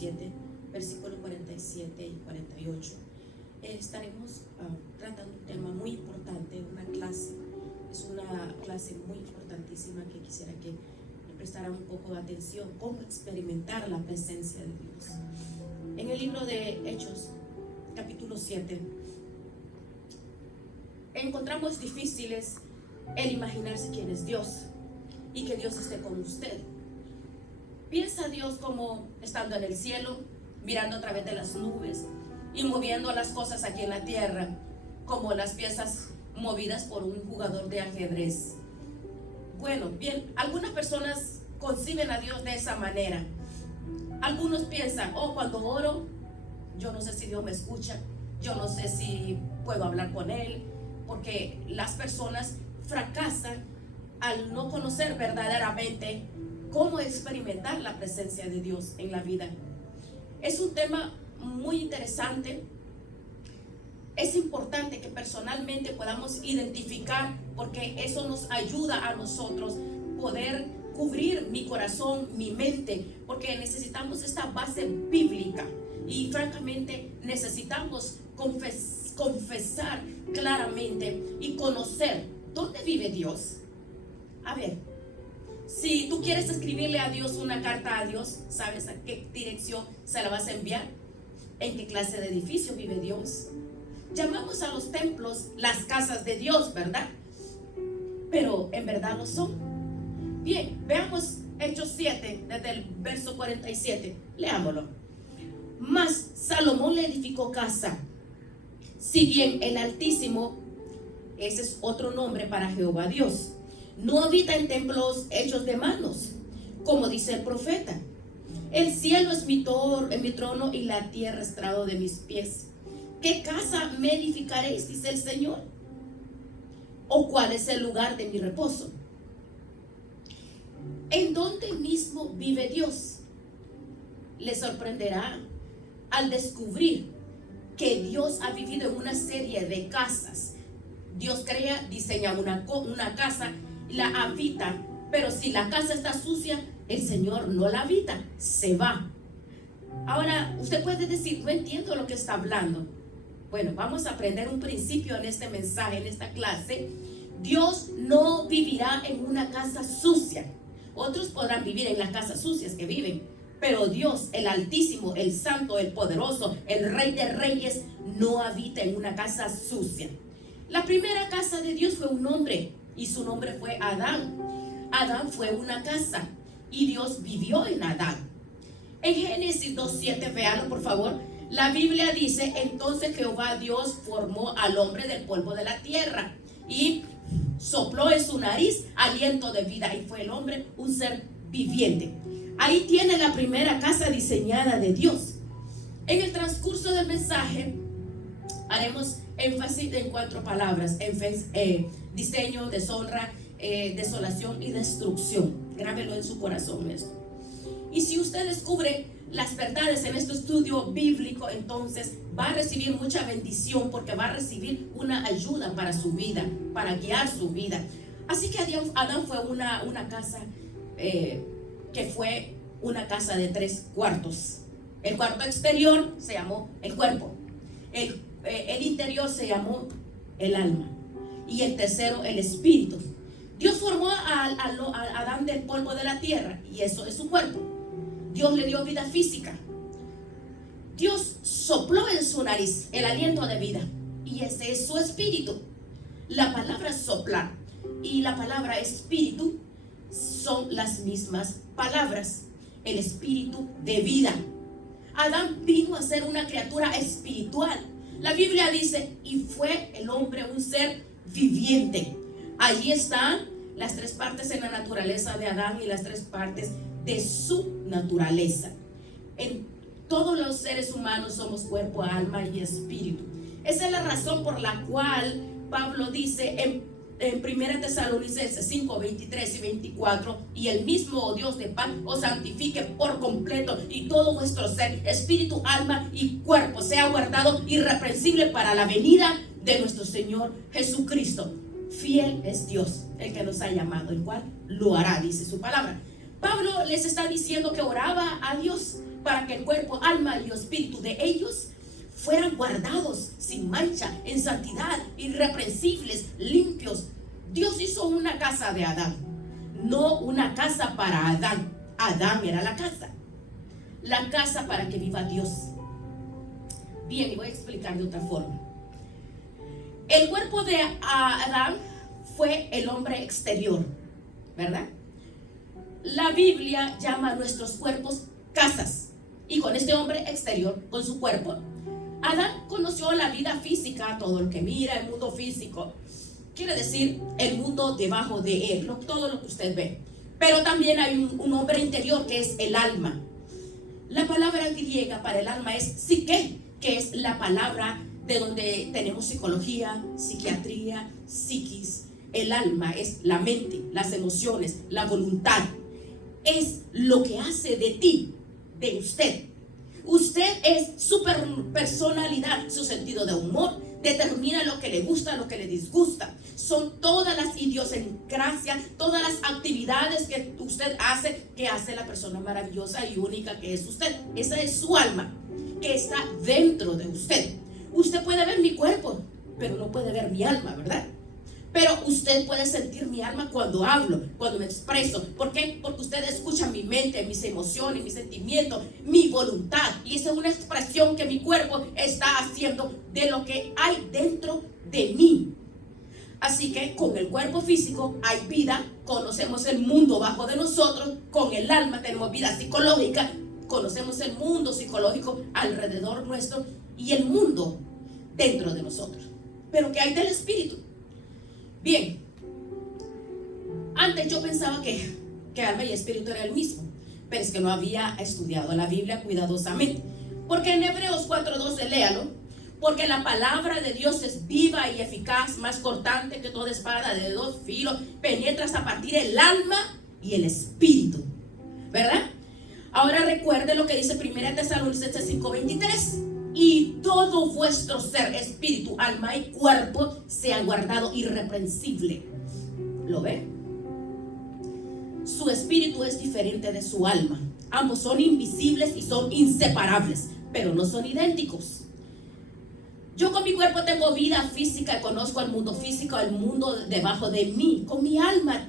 7, versículos 47 y 48. Estaremos tratando un tema muy importante, una clase. Es una clase muy importantísima que quisiera que le prestaran un poco de atención. Cómo experimentar la presencia de Dios. En el libro de Hechos, capítulo 7, encontramos difíciles el imaginarse quién es Dios y que Dios esté con usted. Piensa a Dios como estando en el cielo, mirando a través de las nubes y moviendo las cosas aquí en la tierra, como las piezas movidas por un jugador de ajedrez. Bueno, bien, algunas personas conciben a Dios de esa manera. Algunos piensan, cuando oro, yo no sé si Dios me escucha, yo no sé si puedo hablar con Él, porque las personas fracasan al no conocer verdaderamente cómo experimentar la presencia de Dios en la vida. Es un tema muy interesante. Es importante que personalmente podamos identificar, porque eso nos ayuda a nosotros poder cubrir mi corazón, mi mente, porque necesitamos esta base bíblica y francamente necesitamos confesar claramente y conocer dónde vive Dios. A ver, si tú quieres escribirle a Dios una carta a Dios, ¿sabes a qué dirección se la vas a enviar? ¿En qué clase de edificio vive Dios? Llamamos a los templos las casas de Dios, ¿verdad? Pero en verdad lo son. Bien, veamos Hechos 7, desde el verso 47. Leámoslo. Mas Salomón le edificó casa. Si bien el Altísimo, ese es otro nombre para Jehová Dios, no habita en templos hechos de manos, como dice el profeta. El cielo es mi trono y la tierra estrado de mis pies. ¿Qué casa me edificaréis?, dice el Señor. ¿O cuál es el lugar de mi reposo? ¿En dónde mismo vive Dios? Le sorprenderá al descubrir que Dios ha vivido en una serie de casas. Dios crea, diseña una casa, la habita, pero si la casa está sucia, el Señor no la habita, se va. Ahora, usted puede decir, no entiendo lo que está hablando. Bueno, vamos a aprender un principio en este mensaje, en esta clase. Dios no vivirá en una casa sucia. Otros podrán vivir en las casas sucias que viven, pero Dios, el Altísimo, el Santo, el Poderoso, el Rey de Reyes, no habita en una casa sucia. La primera casa de Dios fue un hombre, y su nombre fue Adán. Adán fue una casa, y Dios vivió en Adán. En Génesis 2:7, véanlo por favor. La Biblia dice, entonces Jehová Dios formó al hombre del polvo de la tierra y sopló en su nariz aliento de vida, y fue el hombre un ser viviente. Ahí tiene la primera casa diseñada de Dios. En el transcurso del mensaje haremos énfasis en 4 palabras: diseño, deshonra, desolación y destrucción. Grábelo en su corazón esto. Y si usted descubre las verdades en este estudio bíblico, entonces va a recibir mucha bendición, porque va a recibir una ayuda para su vida, para guiar su vida. Así que Adán fue una casa que fue una casa de 3 cuartos. El cuarto exterior se llamó el cuerpo, el interior se llamó el alma, y el tercero el espíritu. Dios formó a Adán del polvo de la tierra, y eso es su cuerpo. Dios le dio vida física. Dios sopló en su nariz el aliento de vida, y ese es su espíritu. La palabra soplar y la palabra espíritu son las mismas palabras. El espíritu de vida. Adán vino a ser una criatura espiritual. La Biblia dice, y fue el hombre un ser viviente. Allí están las 3 partes en la naturaleza de Adán y las 3 partes de su naturaleza. En todos los seres humanos somos cuerpo, alma y espíritu. Esa es la razón por la cual Pablo dice en 1 Tesalonicenses 5, 23 y 24, y el mismo Dios de paz os santifique por completo, y todo vuestro ser, espíritu, alma y cuerpo sea guardado irreprensible para la venida de nuestro Señor Jesucristo. Fiel es Dios, el que nos ha llamado, el cual lo hará, dice su palabra. Pablo les está diciendo que oraba a Dios para que el cuerpo, alma y espíritu de ellos fueran guardados sin mancha, en santidad, irreprensibles, limpios. Dios hizo una casa de Adán, no una casa para Adán. Adán era la casa para que viva Dios. Bien, y voy a explicar de otra forma. El cuerpo de Adán fue el hombre exterior, ¿verdad? La Biblia llama a nuestros cuerpos casas. Y con este hombre exterior, con su cuerpo, Adán conoció la vida física, todo lo que mira, el mundo físico. Quiere decir el mundo debajo de él, todo lo que usted ve. Pero también hay un hombre interior que es el alma. La palabra griega para el alma es psique, que es la palabra de donde tenemos psicología, psiquiatría, psiquis. El alma es la mente, las emociones, la voluntad. Es lo que hace de ti, de usted. Usted es su personalidad, su sentido de humor, determina lo que le gusta, lo que le disgusta. Son todas las idiosincrasias, todas las actividades que usted hace, que hace la persona maravillosa y única que es usted. Esa es su alma, que está dentro de usted. Usted puede ver mi cuerpo, pero no puede ver mi alma, ¿verdad? Pero usted puede sentir mi alma cuando hablo, cuando me expreso. ¿Por qué? Porque usted escucha mi mente, mis emociones, mis sentimientos, mi voluntad. Y esa es una expresión que mi cuerpo está haciendo de lo que hay dentro de mí. Así que con el cuerpo físico hay vida, conocemos el mundo bajo de nosotros. Con el alma tenemos vida psicológica, conocemos el mundo psicológico alrededor nuestro y el mundo dentro de nosotros. Pero ¿qué hay del espíritu? Bien, antes yo pensaba que alma y espíritu era el mismo, pero es que no había estudiado la Biblia cuidadosamente. Porque en Hebreos 4:12, léalo, porque la palabra de Dios es viva y eficaz, más cortante que toda espada de dos filos, penetra hasta partir el alma y el espíritu, ¿verdad? Ahora recuerde lo que dice 1 Tesalonicenses 5:23. Y todo vuestro ser, espíritu, alma y cuerpo sea guardado irreprensible. ¿Lo ve? Su espíritu es diferente de su alma. Ambos son invisibles y son inseparables, pero no son idénticos. Yo con mi cuerpo tengo vida física, conozco el mundo físico, el mundo debajo de mí. Con mi alma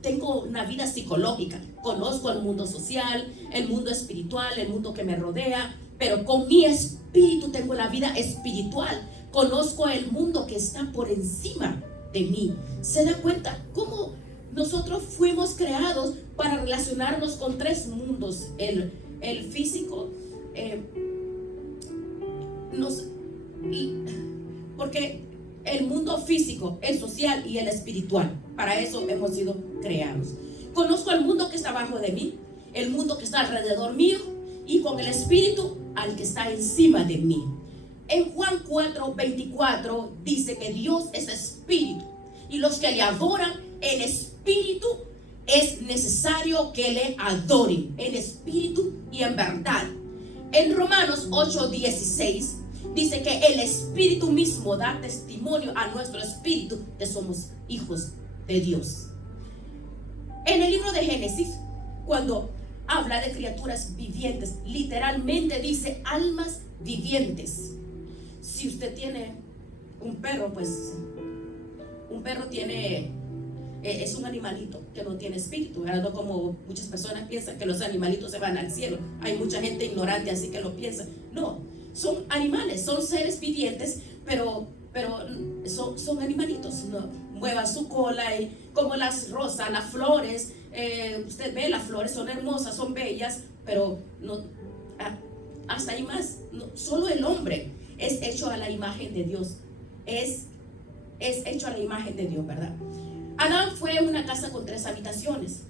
tengo una vida psicológica, conozco el mundo social, el mundo espiritual, el mundo que me rodea. Pero con mi espíritu tengo la vida espiritual. Conozco el mundo que está por encima de mí. ¿Se da cuenta cómo nosotros fuimos creados para relacionarnos con tres mundos? El físico, porque el mundo físico, el social y el espiritual, para eso hemos sido creados. Conozco el mundo que está abajo de mí, el mundo que está alrededor mío, y con el espíritu al que está encima de mí. En Juan 4:24 dice que Dios es espíritu, y los que le adoran en espíritu es necesario que le adoren en espíritu y en verdad. En Romanos 8:16 dice que el espíritu mismo da testimonio a nuestro espíritu que somos hijos de Dios. En el libro de Génesis, cuando habla de criaturas vivientes, literalmente dice almas vivientes. Si usted tiene un perro, pues un perro es un animalito que no tiene espíritu, ¿verdad? No como muchas personas piensan que los animalitos se van al cielo. Hay mucha gente ignorante así que lo piensa. No, son animales, son seres vivientes, pero son animalitos, ¿no? Mueva su cola, y como las rosas, las flores. Usted ve, las flores son hermosas, son bellas, pero no, hasta ahí más. No, solo el hombre es hecho a la imagen de Dios. Es hecho a la imagen de Dios, ¿verdad? Adán fue una casa con 3 habitaciones.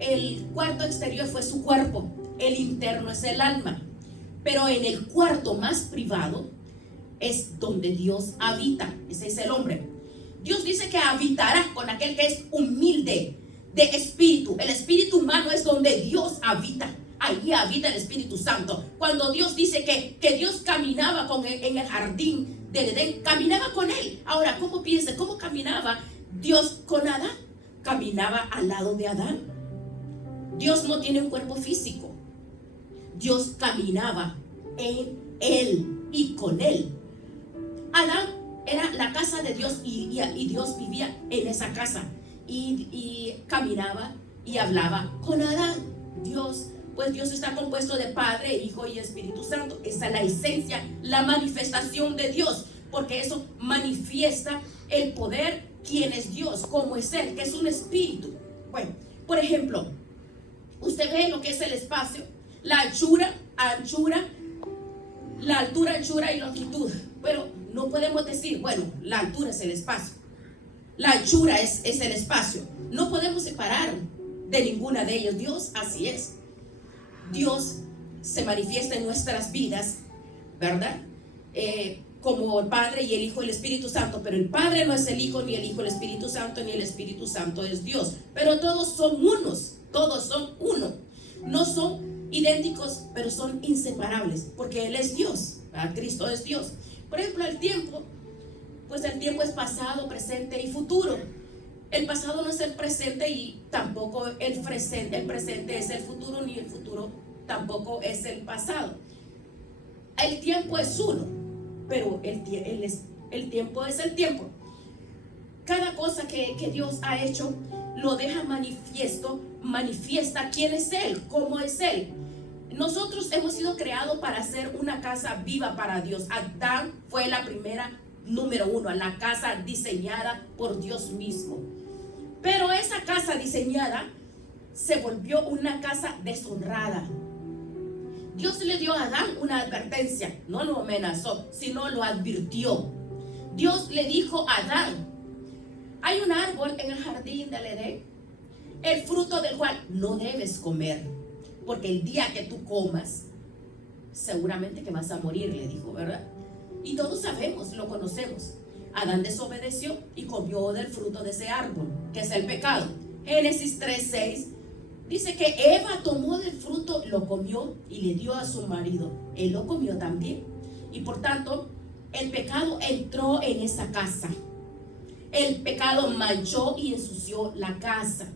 El cuarto exterior fue su cuerpo, el interno es el alma. Pero en el cuarto más privado es donde Dios habita. Ese es el hombre. Dios dice que habitará con aquel que es humilde de espíritu. El espíritu humano es donde Dios habita. Allí habita el Espíritu Santo. Cuando Dios dice que Dios caminaba con él en el jardín del Edén, caminaba con él. Ahora, ¿cómo piensa? ¿Cómo caminaba Dios con Adán? Caminaba al lado de Adán. Dios no tiene un cuerpo físico. Dios caminaba en él y con él. Adán era la casa de Dios y Dios vivía en esa casa y caminaba y hablaba con Adán. Pues Dios está compuesto de Padre, Hijo y Espíritu Santo. Esa es la esencia, la manifestación de Dios, porque eso manifiesta el poder, quién es Dios, cómo es Él, que es un espíritu. Bueno, por ejemplo, usted ve lo que es el espacio, la anchura, la altura, anchura y longitud. Pero no podemos decir, bueno, la altura es el espacio, la anchura es el espacio. No podemos separar de ninguna de ellos. Dios así es. Dios se manifiesta en nuestras vidas, ¿verdad? Como el Padre y el Hijo y el Espíritu Santo. Pero el Padre no es el Hijo, ni el Hijo el Espíritu Santo, ni el Espíritu Santo es Dios. Pero todos son unos, todos son uno. No son idénticos, pero son inseparables, porque Él es Dios, ¿verdad? Cristo es Dios. Por ejemplo, el tiempo, pues el tiempo es pasado, presente y futuro. El pasado no es el presente y tampoco el presente es el futuro, ni el futuro tampoco es el pasado. El tiempo es uno, pero el tiempo es el tiempo. Cada cosa que Dios ha hecho lo deja manifiesta quién es Él, cómo es Él. Nosotros hemos sido creados para hacer una casa viva para Dios. Adán fue la primera, número uno, la casa diseñada por Dios mismo. Pero esa casa diseñada se volvió una casa deshonrada. Dios le dio a Adán una advertencia, no lo amenazó, sino lo advirtió. Dios le dijo a Adán: hay un árbol en el jardín del Edén, el fruto del cual no debes comer, porque el día que tú comas, seguramente que vas a morir, le dijo, ¿verdad? Y todos sabemos, lo conocemos. Adán desobedeció y comió del fruto de ese árbol, que es el pecado. Génesis 3:6 dice que Eva tomó del fruto, lo comió y le dio a su marido. Él lo comió también. Y por tanto, el pecado entró en esa casa. El pecado manchó y ensució la casa.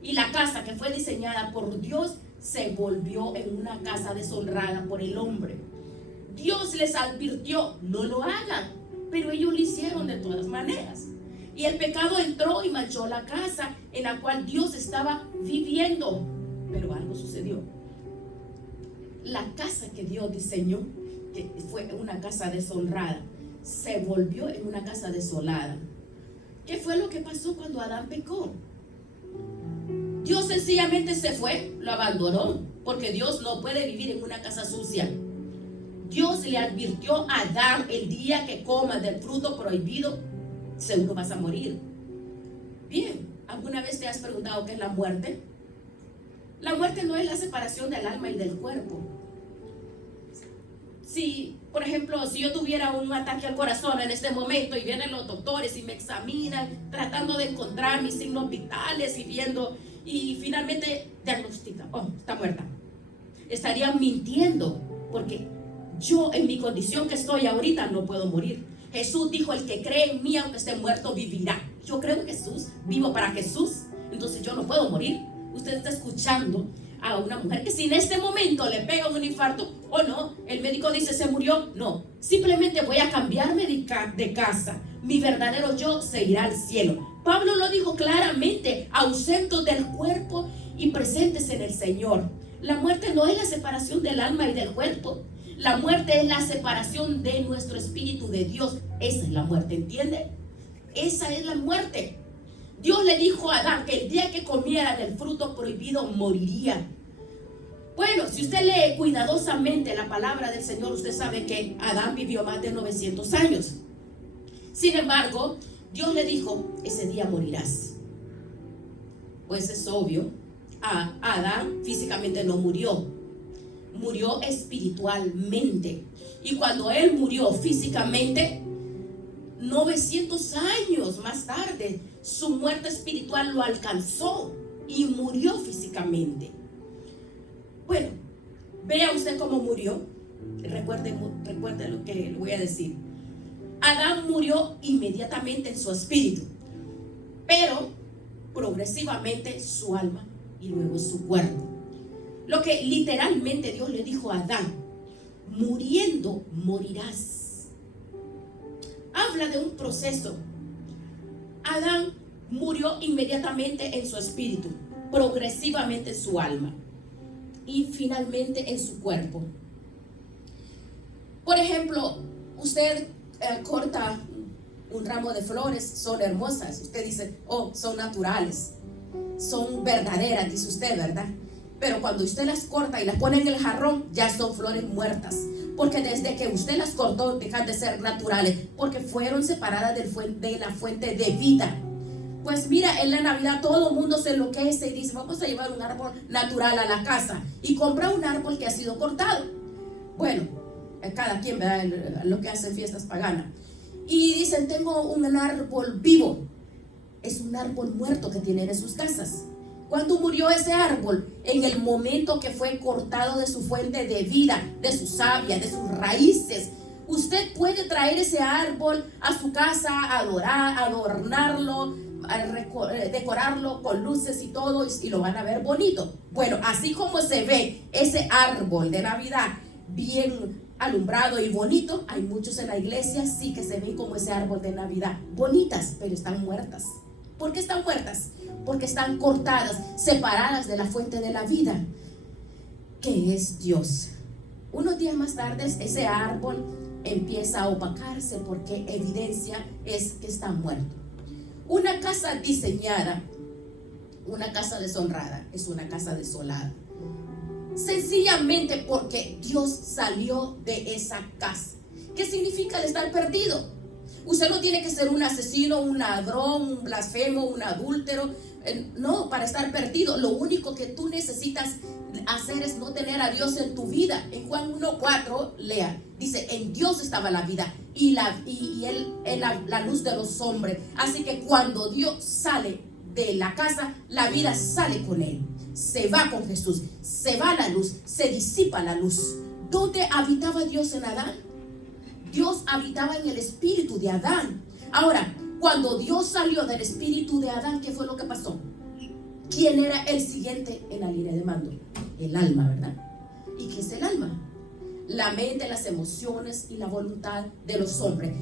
Y la casa que fue diseñada por Dios se volvió en una casa deshonrada por el hombre. Dios les advirtió: no lo hagan, pero ellos lo hicieron de todas maneras. Y el pecado entró y manchó la casa en la cual Dios estaba viviendo. Pero algo sucedió. La casa que Dios diseñó, que fue una casa deshonrada, se volvió en una casa desolada. ¿Qué fue lo que pasó cuando Adán pecó? Dios sencillamente se fue, lo abandonó, porque Dios no puede vivir en una casa sucia. Dios le advirtió a Adán: el día que comas del fruto prohibido, seguro vas a morir. Bien, ¿alguna vez te has preguntado qué es la muerte? La muerte no es la separación del alma y del cuerpo. Si, por ejemplo, si yo tuviera un ataque al corazón en este momento y vienen los doctores y me examinan tratando de encontrar mis signos vitales y viendo, y finalmente diagnostican: oh, está muerta, estarían mintiendo, porque yo en mi condición que estoy ahorita no puedo morir. Jesús dijo: el que cree en mí, aunque esté muerto, vivirá. Yo creo en Jesús, vivo para Jesús, entonces yo no puedo morir. Usted está escuchando a una mujer que si en este momento le pega un infarto, o no, el médico dice: se murió. No, simplemente voy a cambiarme de casa. Mi verdadero yo se irá al cielo. Pablo lo dijo claramente: ausentes del cuerpo y presentes en el Señor. La muerte no es la separación del alma y del cuerpo. La muerte es la separación de nuestro espíritu de Dios. Esa es la muerte, ¿entiende? Esa es la muerte. Dios le dijo a Adán que el día que comiera del fruto prohibido moriría. Bueno, si usted lee cuidadosamente la palabra del Señor, usted sabe que Adán vivió más de 900 años. Sin embargo, Dios le dijo: ese día morirás. Pues es obvio, Adán físicamente no murió, murió espiritualmente. Y cuando él murió físicamente, 900 años más tarde, su muerte espiritual lo alcanzó y murió físicamente. Bueno, vea usted cómo murió. Recuerde lo que le voy a decir. Adán murió inmediatamente en su espíritu, pero progresivamente su alma y luego su cuerpo. lo que literalmente Dios le dijo a Adán: muriendo morirás. Habla de un proceso. Adán murió inmediatamente en su espíritu, progresivamente en su alma y finalmente en su cuerpo. Por ejemplo, usted corta un ramo de flores, son hermosas. Usted dice: oh, son naturales, son verdaderas, dice usted, ¿verdad? Pero cuando usted las corta y las pone en el jarrón, ya son flores muertas, porque desde que usted las cortó dejan de ser naturales, porque fueron separadas de la fuente de vida. Pues mira, en la Navidad todo el mundo se enloquece y dice: vamos a llevar un árbol natural a la casa, y compra un árbol que ha sido cortado. Bueno, cada quien ve lo que hace en fiestas paganas, y dicen: tengo un árbol vivo. Es un árbol muerto que tienen en sus casas. ¿Cuándo murió ese árbol? En el momento que fue cortado de su fuente de vida, de su savia, de sus raíces. Usted puede traer ese árbol a su casa, adornarlo, decorarlo con luces y todo, y lo van a ver bonito. Bueno, así como se ve ese árbol de Navidad bien alumbrado y bonito, hay muchos en la iglesia sí que se ven como ese árbol de Navidad, bonitas, pero están muertas. ¿Por qué están muertas? Porque están cortadas, separadas de la fuente de la vida, que es Dios. Unos días más tarde ese árbol empieza a opacarse, porque evidencia es que está muerto. Una casa diseñada, una casa deshonrada, es una casa desolada, sencillamente porque Dios salió de esa casa. ¿Qué significa el estar perdido? Usted no tiene que ser un asesino, un ladrón, un blasfemo, un adúltero, no, para estar perdido. Lo único que tú necesitas hacer es no tener a Dios en tu vida. En Juan 1:4, lea, dice: en Dios estaba la vida, y Él es la luz de los hombres. Así que cuando Dios sale de la casa, la vida sale con Él. Se va con Jesús, se va la luz, se disipa la luz. ¿Dónde habitaba Dios en Adán? Dios habitaba en el espíritu de Adán. Ahora, cuando Dios salió del espíritu de Adán, ¿qué fue lo que pasó? ¿Quién era el siguiente en la línea de mando? El alma, ¿verdad? ¿Y qué es el alma? La mente, las emociones y la voluntad de los hombres.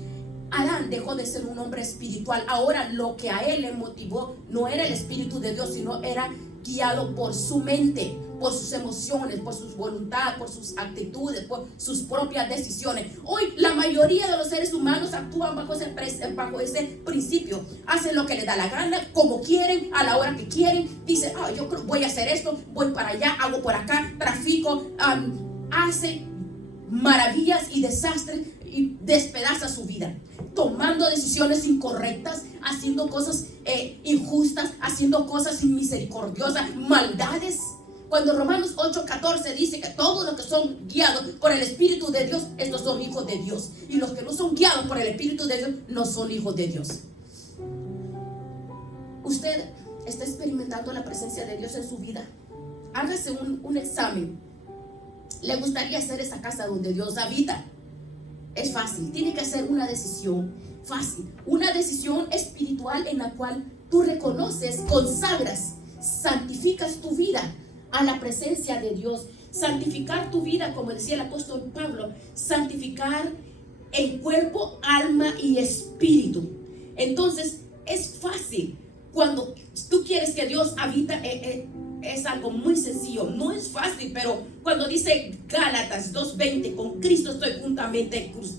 Adán dejó de ser un hombre espiritual. Ahora lo que a él le motivó no era el espíritu de Dios, sino era guiado por su mente, por sus emociones, por su voluntad, por sus actitudes, por sus propias decisiones. Hoy la mayoría de los seres humanos actúan bajo ese principio. Hacen lo que les da la gana, como quieren, a la hora que quieren. Dicen: yo voy a hacer esto, voy para allá, hago por acá, trafico, hace maravillas y desastres y despedaza su vida, tomando decisiones incorrectas, haciendo cosas injustas, haciendo cosas inmisericordiosas, maldades. Cuando Romanos 8:14 dice que todos los que son guiados por el Espíritu de Dios, estos son hijos de Dios, y los que no son guiados por el Espíritu de Dios no son hijos de Dios. Usted está experimentando la presencia de Dios en su vida. Hágase un examen. ¿Le gustaría hacer esa casa donde Dios habita? Es fácil, tiene que hacer una decisión fácil, una decisión espiritual en la cual tú reconoces, consagras, santificas tu vida a la presencia de Dios. Santificar tu vida, como decía el apóstol Pablo, santificar en cuerpo, alma y espíritu. Entonces es fácil. Cuando tú quieres que Dios habita, es algo muy sencillo. No es fácil, pero cuando dice Gálatas 2:20, con Cristo estoy juntamente en cruz.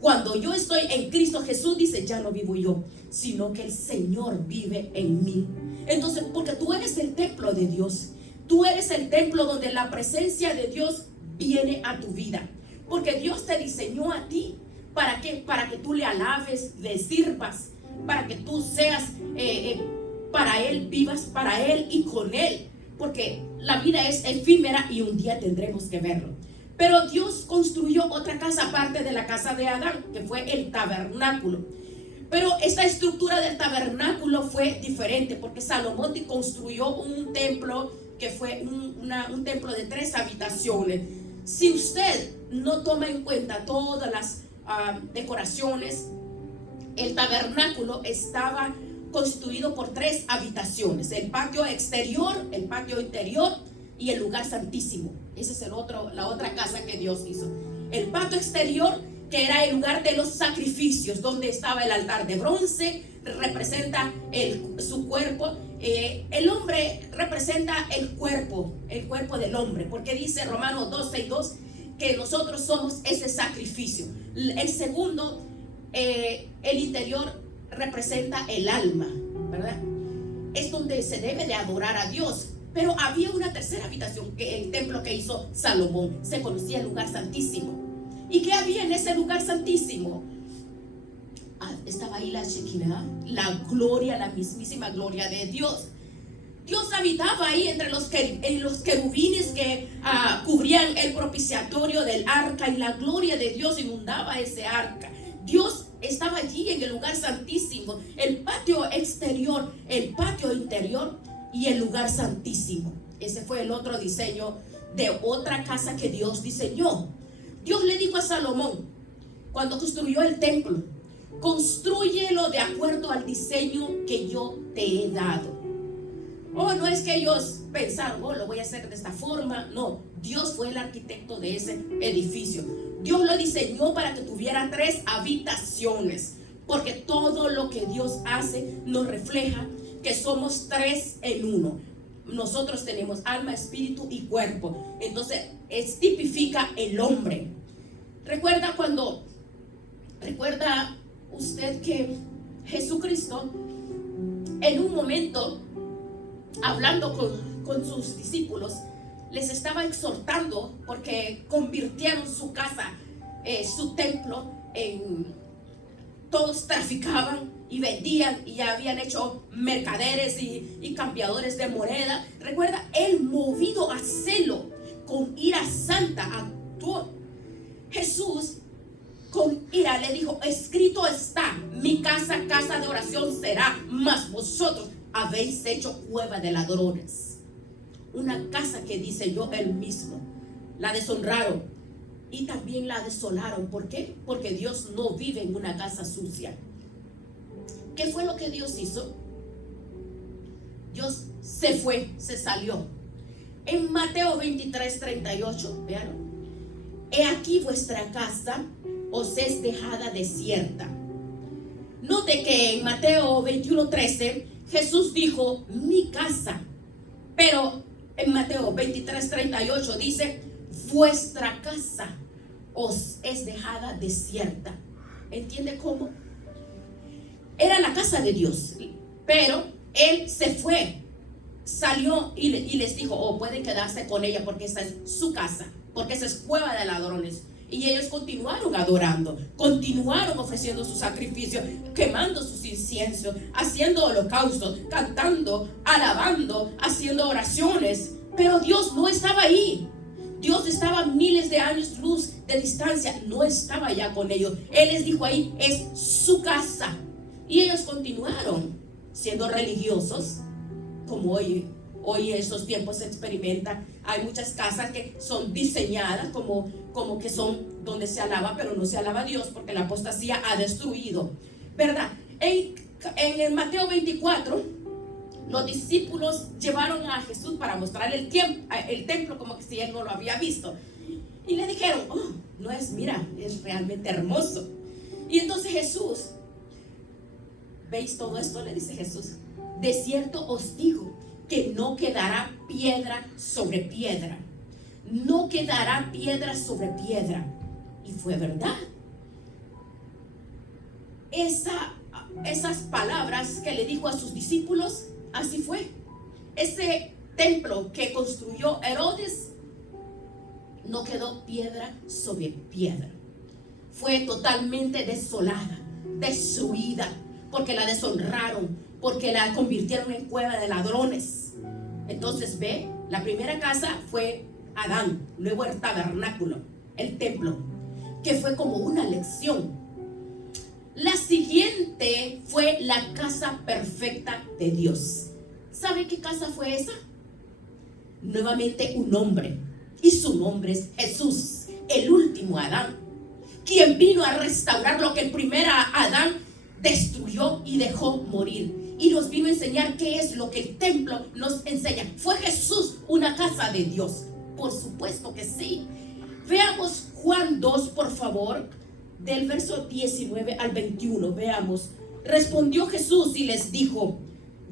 Cuando yo estoy en Cristo Jesús, dice: ya no vivo yo, sino que el Señor vive en mí. Entonces, porque tú eres el templo de Dios, tú eres el templo donde la presencia de Dios viene a tu vida. Porque Dios te diseñó a ti. ¿Para qué? Para que tú le alabes, le sirvas, para que tú seas para Él, vivas para Él y con Él. Porque la vida es efímera y un día tendremos que verlo. Pero Dios construyó otra casa aparte de la casa de Adán, que fue el tabernáculo. Pero esta estructura del tabernáculo fue diferente, porque Salomón construyó un templo que fue un templo de 3 habitaciones. Si usted no toma en cuenta todas las decoraciones, el tabernáculo estaba construido por 3 habitaciones: el patio exterior, el patio interior y el lugar santísimo. Esa es la otra casa que Dios hizo. El patio exterior, que era el lugar de los sacrificios, donde estaba el altar de bronce, representa su cuerpo. El hombre representa el cuerpo del hombre, porque dice Romanos 12:2 que nosotros somos ese sacrificio. El segundo, el interior representa el alma, ¿verdad? Es donde se debe de adorar a Dios. Pero había una tercera habitación, que el templo que hizo Salomón, se conocía el lugar santísimo. ¿Y qué había en ese lugar santísimo? Estaba ahí la Shekinah, la gloria, la mismísima gloria de Dios. Dios habitaba ahí entre los querubines que cubrían el propiciatorio del arca, y la gloria de Dios inundaba ese arca. Dios estaba allí en el lugar santísimo, el patio exterior, el patio interior y el lugar santísimo. Ese fue el otro diseño de otra casa que Dios diseñó. Dios le dijo a Salomón, cuando construyó el templo: constrúyelo de acuerdo al diseño que yo te he dado. No es que ellos pensaron, lo voy a hacer de esta forma. No, Dios fue el arquitecto de ese edificio. Dios lo diseñó para que tuviera 3 habitaciones, porque todo lo que Dios hace nos refleja que somos 3 en 1. Nosotros tenemos alma, espíritu y cuerpo. Entonces tipifica el hombre. Recuerda usted que Jesucristo, en un momento, hablando con sus discípulos, les estaba exhortando porque convirtieron su casa, su templo, todos traficaban y vendían, y ya habían hecho mercaderes y cambiadores de moneda. Recuerda, él, movido a celo, con ira santa, actuó. Jesús con ira le dijo: escrito está, mi casa, casa de oración será, mas vosotros habéis hecho cueva de ladrones. Una casa que diseñó él mismo. La deshonraron y también la desolaron. ¿Por qué? Porque Dios no vive en una casa sucia. ¿Qué fue lo que Dios hizo? Dios se fue, se salió. En Mateo 23:38, vean: he aquí vuestra casa os es dejada desierta. Note que en Mateo 21:13 Jesús dijo mi casa, pero en Mateo 23:38 dice vuestra casa os es dejada desierta. ¿Entiende cómo? Era la casa de Dios, pero él se fue, salió y les dijo: pueden quedarse con ella porque esa es su casa, porque esa es cueva de ladrones. Y ellos continuaron adorando, continuaron ofreciendo sus sacrificios, quemando sus inciensos, haciendo holocaustos, cantando, alabando, haciendo oraciones. Pero Dios no estaba ahí. Dios estaba a miles de años luz de distancia, no estaba ya con ellos. Él les dijo: ahí es su casa. Y ellos continuaron siendo religiosos, como hoy en estos tiempos se experimenta. Hay muchas casas que son diseñadas como que son donde se alaba, pero no se alaba a Dios, porque la apostasía ha destruido, ¿verdad? En el Mateo 24, los discípulos llevaron a Jesús para mostrarle el templo como que si él no lo había visto, y le dijeron: no es, mira, es realmente hermoso. Y entonces Jesús: ¿veis todo esto?, le dice Jesús. De cierto os digo que no quedará piedra sobre piedra. No quedará piedra sobre piedra. Y fue verdad. Esas palabras que le dijo a sus discípulos, así fue. Ese templo que construyó Herodes, no quedó piedra sobre piedra. Fue totalmente desolada, destruida, porque la deshonraron, porque la convirtieron en cueva de ladrones. Entonces la primera casa fue Adán, luego el tabernáculo, el templo, que fue como una lección. La siguiente fue la casa perfecta de Dios. ¿Sabe qué casa fue esa? Nuevamente un hombre, y su nombre es Jesús, el último Adán, quien vino a restaurar lo que el primer Adán destruyó y dejó morir. y nos vino a enseñar qué es lo que el templo nos enseña. ¿Fue Jesús una casa de Dios? Por supuesto que sí. Veamos Juan 2, por favor, del verso 19 al 21. Veamos. Respondió Jesús y les dijo: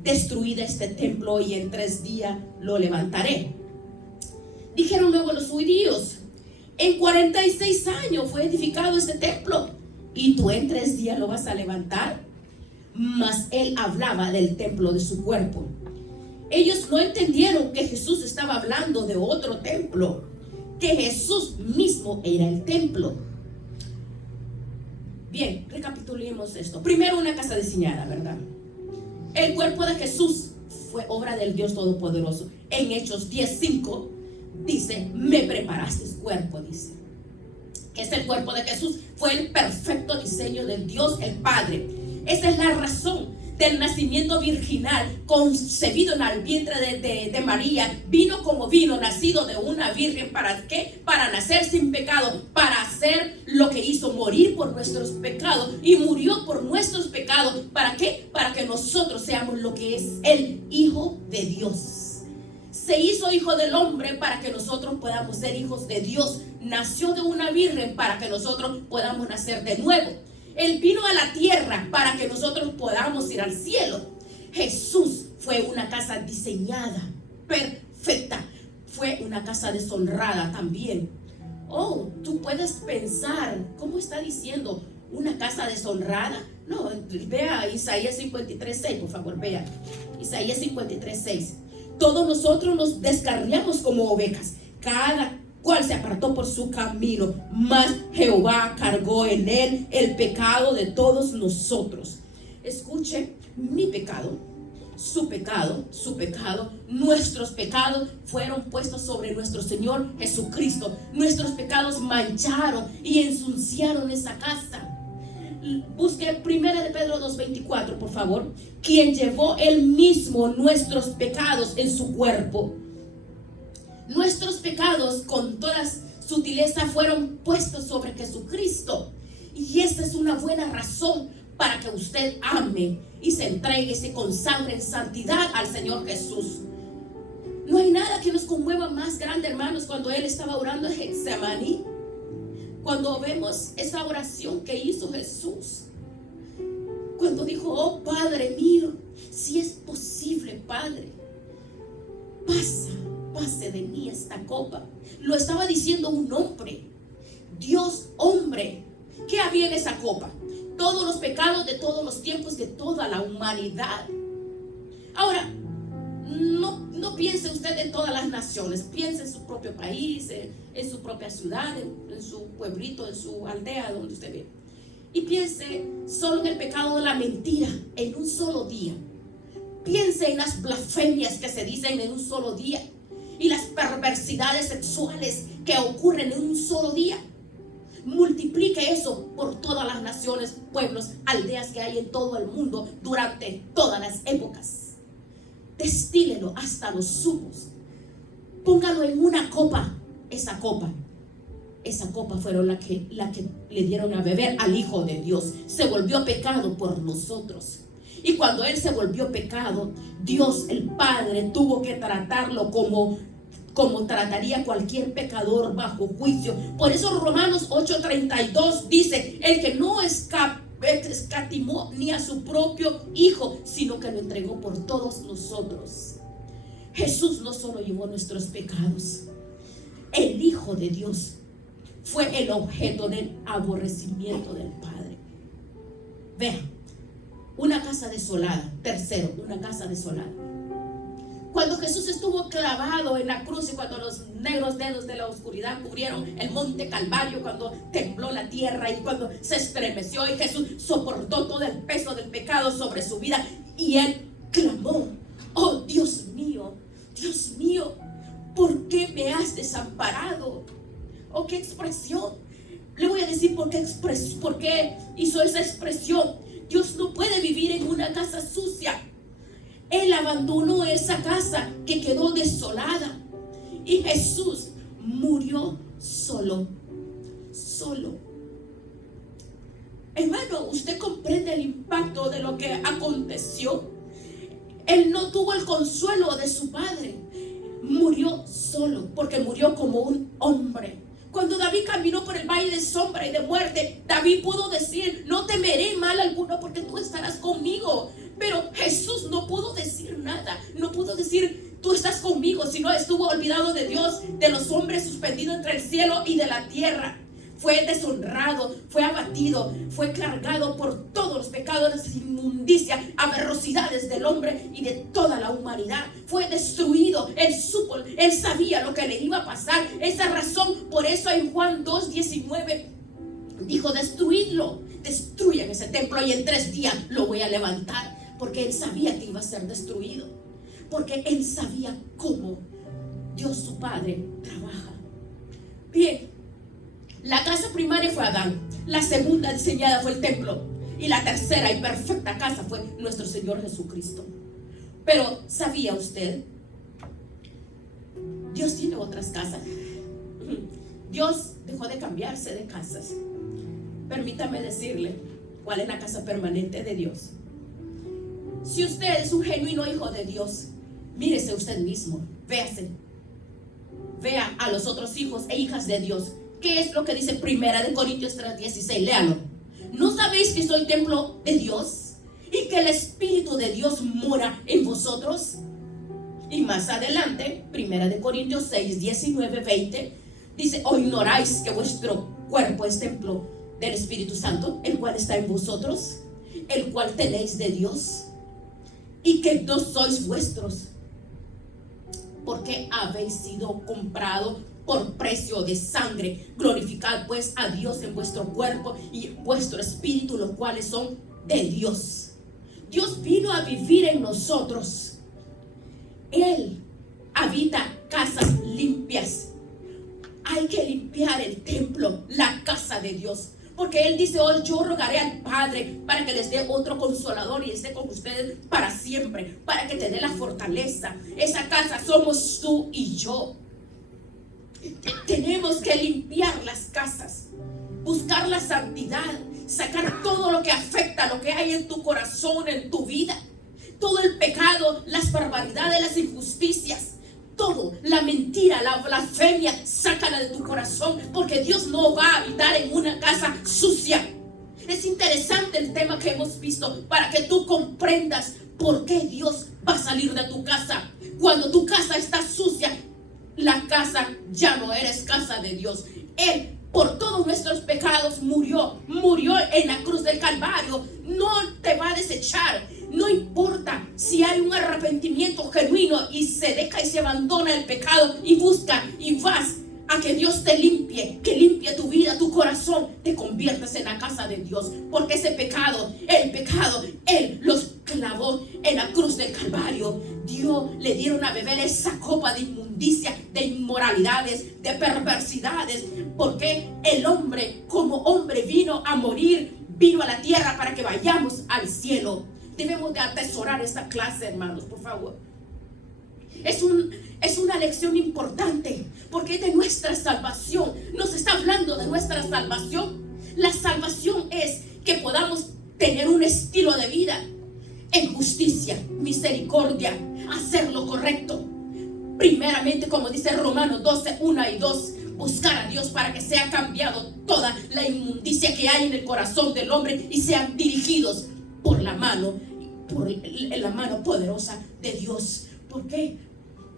destruid este templo y en 3 días lo levantaré. Dijeron luego los judíos: en 46 años fue edificado este templo, y tú en 3 días lo vas a levantar. Mas él hablaba del templo de su cuerpo. Ellos no entendieron que Jesús estaba hablando de otro templo, que Jesús mismo era el templo. Bien, recapitulemos esto. Primero, una casa diseñada, ¿verdad? El cuerpo de Jesús fue obra del Dios Todopoderoso. En Hechos 10:5 dice: me preparaste cuerpo, dice. Que es el cuerpo de Jesús. Fue el perfecto diseño del Dios el Padre. Esa es la razón del nacimiento virginal, concebido en el vientre de María. Vino como vino, nacido de una virgen. ¿Para qué? Para nacer sin pecado, para hacer lo que hizo, morir por nuestros pecados, y murió por nuestros pecados. ¿Para qué? Para que nosotros seamos lo que es el Hijo de Dios. Se hizo hijo del hombre para que nosotros podamos ser hijos de Dios. Nació de una virgen para que nosotros podamos nacer de nuevo. Él vino a la tierra para que nosotros podamos ir al cielo. Jesús fue una casa diseñada, perfecta. Fue una casa deshonrada también. Oh, tú puedes pensar, ¿cómo está diciendo una casa deshonrada? No, vea Isaías 53:6, por favor, vea. Isaías 53:6. Todos nosotros nos descarriamos como ovejas, cada cual se apartó por su camino, mas Jehová cargó en él el pecado de todos nosotros. Escuche, mi pecado, su pecado, nuestros pecados fueron puestos sobre nuestro Señor Jesucristo. Nuestros pecados mancharon y ensuciaron esa casa. Busque 1 de Pedro 2:24, por favor. Quien llevó él mismo nuestros pecados en su cuerpo. Nuestros pecados con toda sutileza fueron puestos sobre Jesucristo. Y esta es una buena razón para que usted ame y se entregue, se consagre en santidad al Señor Jesús. No hay nada que nos conmueva más grande, hermanos, cuando Él estaba orando en Getsemaní. Cuando vemos esa oración que hizo Jesús, cuando dijo: oh Padre mío, si es posible, Padre, pase de mí esta copa. Lo estaba diciendo un hombre, Dios hombre. ¿Qué había en esa copa? Todos los pecados de todos los tiempos, de toda la humanidad. Ahora, no piense usted en todas las naciones. Piense en su propio país, en su propia ciudad, en su pueblito, en su aldea donde usted vive. Y piense solo en el pecado de la mentira en un solo día. Piense en las blasfemias que se dicen en un solo día y las perversidades sexuales que ocurren en un solo día. Multiplique eso por todas las naciones, pueblos, aldeas que hay en todo el mundo durante todas las épocas. Destílelo hasta los zumos. Póngalo en una copa. Esa copa fueron la que le dieron a beber al Hijo de Dios. Se volvió pecado por nosotros. Y cuando Él se volvió pecado, Dios el Padre tuvo que tratarlo como trataría cualquier pecador bajo juicio. Por eso Romanos 8:32 dice: el que no escatimó ni a su propio Hijo, sino que lo entregó por todos nosotros. Jesús no solo llevó nuestros pecados, el Hijo de Dios fue el objeto del aborrecimiento del Padre. Vean, una casa desolada. Tercero, una casa desolada. Cuando Jesús estuvo clavado en la cruz y cuando los negros dedos de la oscuridad cubrieron el monte Calvario, cuando tembló la tierra y cuando se estremeció y Jesús soportó todo el peso del pecado sobre su vida, y Él clamó: oh Dios mío, ¿por qué me has desamparado? Oh, qué expresión. Le voy a decir por qué hizo esa expresión. Dios no puede vivir en una casa sucia. Él abandonó esa casa que quedó desolada. Y Jesús murió solo. Hermano, ¿usted comprende el impacto de lo que aconteció? Él no tuvo el consuelo de su padre. Murió solo, porque murió como un hombre. Cuando David caminó por el valle de sombra y de muerte, David pudo decir: no temeré mal alguno, porque tú estarás conmigo. Pero Jesús no pudo decir nada. No pudo decir: tú estás conmigo, sino estuvo olvidado de Dios, de los hombres, suspendido entre el cielo y de la tierra. Fue deshonrado, fue abatido, fue cargado por todos los pecados, las inmundicias, aberrosidades del hombre y de toda la humanidad. Fue destruido. Él supo, él sabía lo que le iba a pasar. Esa razón, por eso en Juan 2:19 dijo: destruidlo, destruyan ese templo y en 3 días lo voy a levantar. Porque él sabía que iba a ser destruido. Porque él sabía cómo Dios su Padre trabaja. Bien, la casa primaria fue Adán. La segunda diseñada fue el templo. Y la tercera y perfecta casa fue nuestro Señor Jesucristo. Pero ¿sabía usted? Dios tiene otras casas. Dios dejó de cambiarse de casas. Permítame decirle cuál es la casa permanente de Dios. Si usted es un genuino hijo de Dios, mírese usted mismo, véase. Vea a los otros hijos e hijas de Dios. ¿Qué es lo que dice 1 Corintios 3:16? Léalo. ¿No sabéis que soy templo de Dios y que el Espíritu de Dios mora en vosotros? Y más adelante, 1 Corintios 6:19-20, dice: ¿o ignoráis que vuestro cuerpo es templo del Espíritu Santo, el cual está en vosotros, el cual tenéis de Dios, y que no sois vuestros, porque habéis sido comprado por precio de sangre? Glorificad pues a Dios en vuestro cuerpo y en vuestro espíritu, los cuales son de Dios. Dios vino a vivir en nosotros. Él habita casas limpias. Hay que limpiar el templo, la casa de Dios. Porque Él dice: hoy yo rogaré al Padre para que les dé otro consolador y esté con ustedes para siempre, para que te dé la fortaleza. Esa casa somos tú y yo. Tenemos que limpiar las casas, buscar la santidad, sacar todo lo que afecta, lo que hay en tu corazón, en tu vida, todo el pecado, las barbaridades, las injusticias, todo, la mentira, la blasfemia, sácala de tu corazón, porque Dios no va a habitar en una casa sucia. Es interesante el tema que hemos visto para que tú comprendas por qué Dios va a salir de tu casa. Cuando tu casa está sucia, la casa ya no eres casa de Dios. Él por todos nuestros pecados murió en la cruz del Calvario. No te va a desechar. No importa si hay un arrepentimiento genuino y se deja y se abandona el pecado y busca y vas a que Dios te limpie, que limpie tu vida, tu corazón, te conviertas en la casa de Dios. Porque ese pecado, Él los clavó en la cruz del Calvario. Dios le dieron a beber esa copa de inmundicia, de inmoralidades, de perversidades. Porque el hombre, como hombre, vino a morir, vino a la tierra para que vayamos al cielo. Debemos de atesorar esta clase, hermanos, por favor. Es una lección importante, porque es de nuestra salvación. Nos está hablando de nuestra salvación. La salvación es que podamos tener un estilo de vida en justicia, misericordia, hacer lo correcto. Primeramente, como dice Romanos 12:1-2, buscar a Dios para que sea cambiado toda la inmundicia que hay en el corazón del hombre y sean dirigidos por la mano poderosa de Dios. ¿Por qué?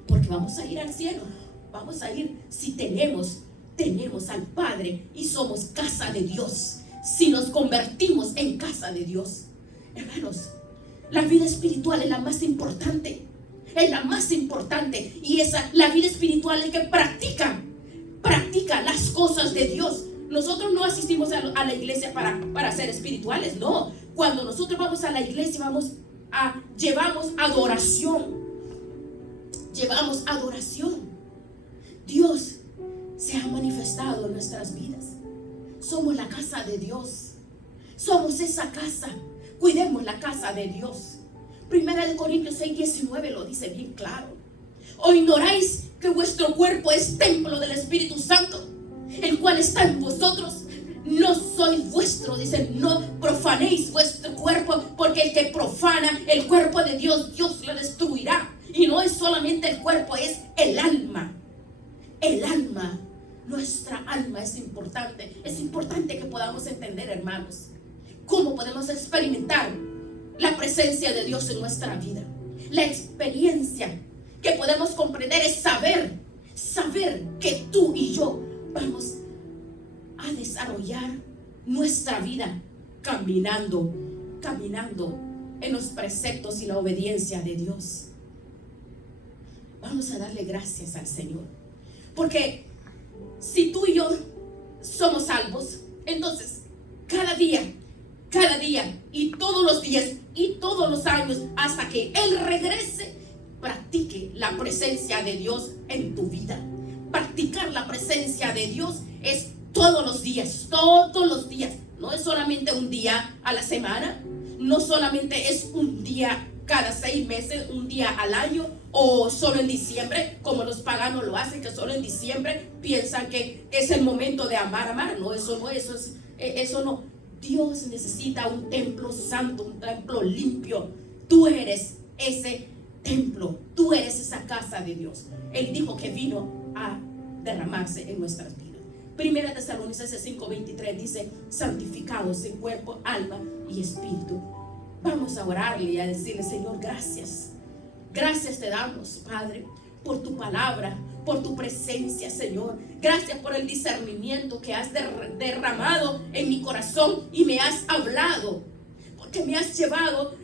Porque vamos a ir al cielo. Vamos a ir si tenemos al Padre y somos casa de Dios. Si nos convertimos en casa de Dios. Hermanos, la vida espiritual es la más importante. Es la más importante. Y la vida espiritual es que practica las cosas de Dios. Nosotros no asistimos a la iglesia para ser espirituales, no. Cuando nosotros vamos a la iglesia, llevamos adoración. Llevamos adoración. Dios se ha manifestado en nuestras vidas. Somos la casa de Dios. Somos esa casa. Cuidemos la casa de Dios. 1 Corintios 6:19 lo dice bien claro. ¿O ignoráis que vuestro cuerpo es templo del Espíritu Santo, el cual está en vosotros? No sois vuestro, dice, no profanéis vuestro cuerpo, porque el que profana el cuerpo de Dios, Dios lo destruirá. Y no es solamente el cuerpo, es el alma. El alma, nuestra alma es importante. Es importante que podamos entender, hermanos, cómo podemos experimentar la presencia de Dios en nuestra vida. La experiencia que podemos comprender es saber que tú y yo vamos a desarrollar nuestra vida caminando en los preceptos y la obediencia de Dios. Vamos a darle gracias al Señor, porque si tú y yo somos salvos, entonces cada día y todos los días y todos los años, hasta que Él regrese, practique la presencia de Dios en tu vida. Practicar la presencia de Dios es todos los días. No es solamente un día a la semana, no solamente es un día cada 6 meses, un día al año, o solo en diciembre, como los paganos lo hacen, que solo en diciembre piensan que es el momento de amar. No, eso no. Dios necesita un templo santo, un templo limpio. Tú eres ese templo, tú eres esa casa de Dios. Él dijo que vino a derramarse en nuestras vidas. Primera Tesalonicenses 5:23 dice: santificados en cuerpo, alma y espíritu. Vamos a orarle y a decirle: Señor, gracias. Gracias te damos, Padre, por tu palabra, por tu presencia, Señor. Gracias por el discernimiento que has derramado en mi corazón y me has hablado, porque me has llevado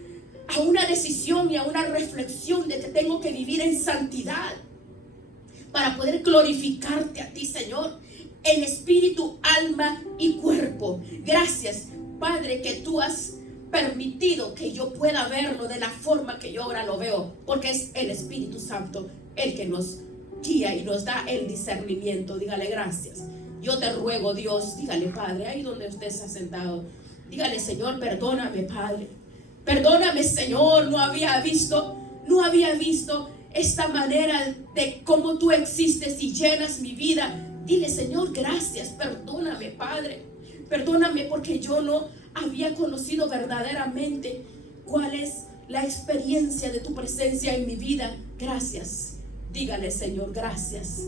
a una decisión y a una reflexión de que tengo que vivir en santidad para poder glorificarte a ti, Señor, en espíritu, alma y cuerpo. Gracias, Padre, que tú has permitido que yo pueda verlo de la forma que yo ahora lo veo, porque es el Espíritu Santo el que nos guía y nos da el discernimiento. Dígale gracias. Yo te ruego, Dios, dígale, Padre, ahí donde usted se ha sentado, dígale: Señor, perdóname, Padre, perdóname, Señor, no había visto esta manera de cómo tú existes y llenas mi vida. Dile: Señor, gracias, perdóname, Padre, perdóname, porque yo no había conocido verdaderamente cuál es la experiencia de tu presencia en mi vida. Gracias. Dígale: Señor, gracias.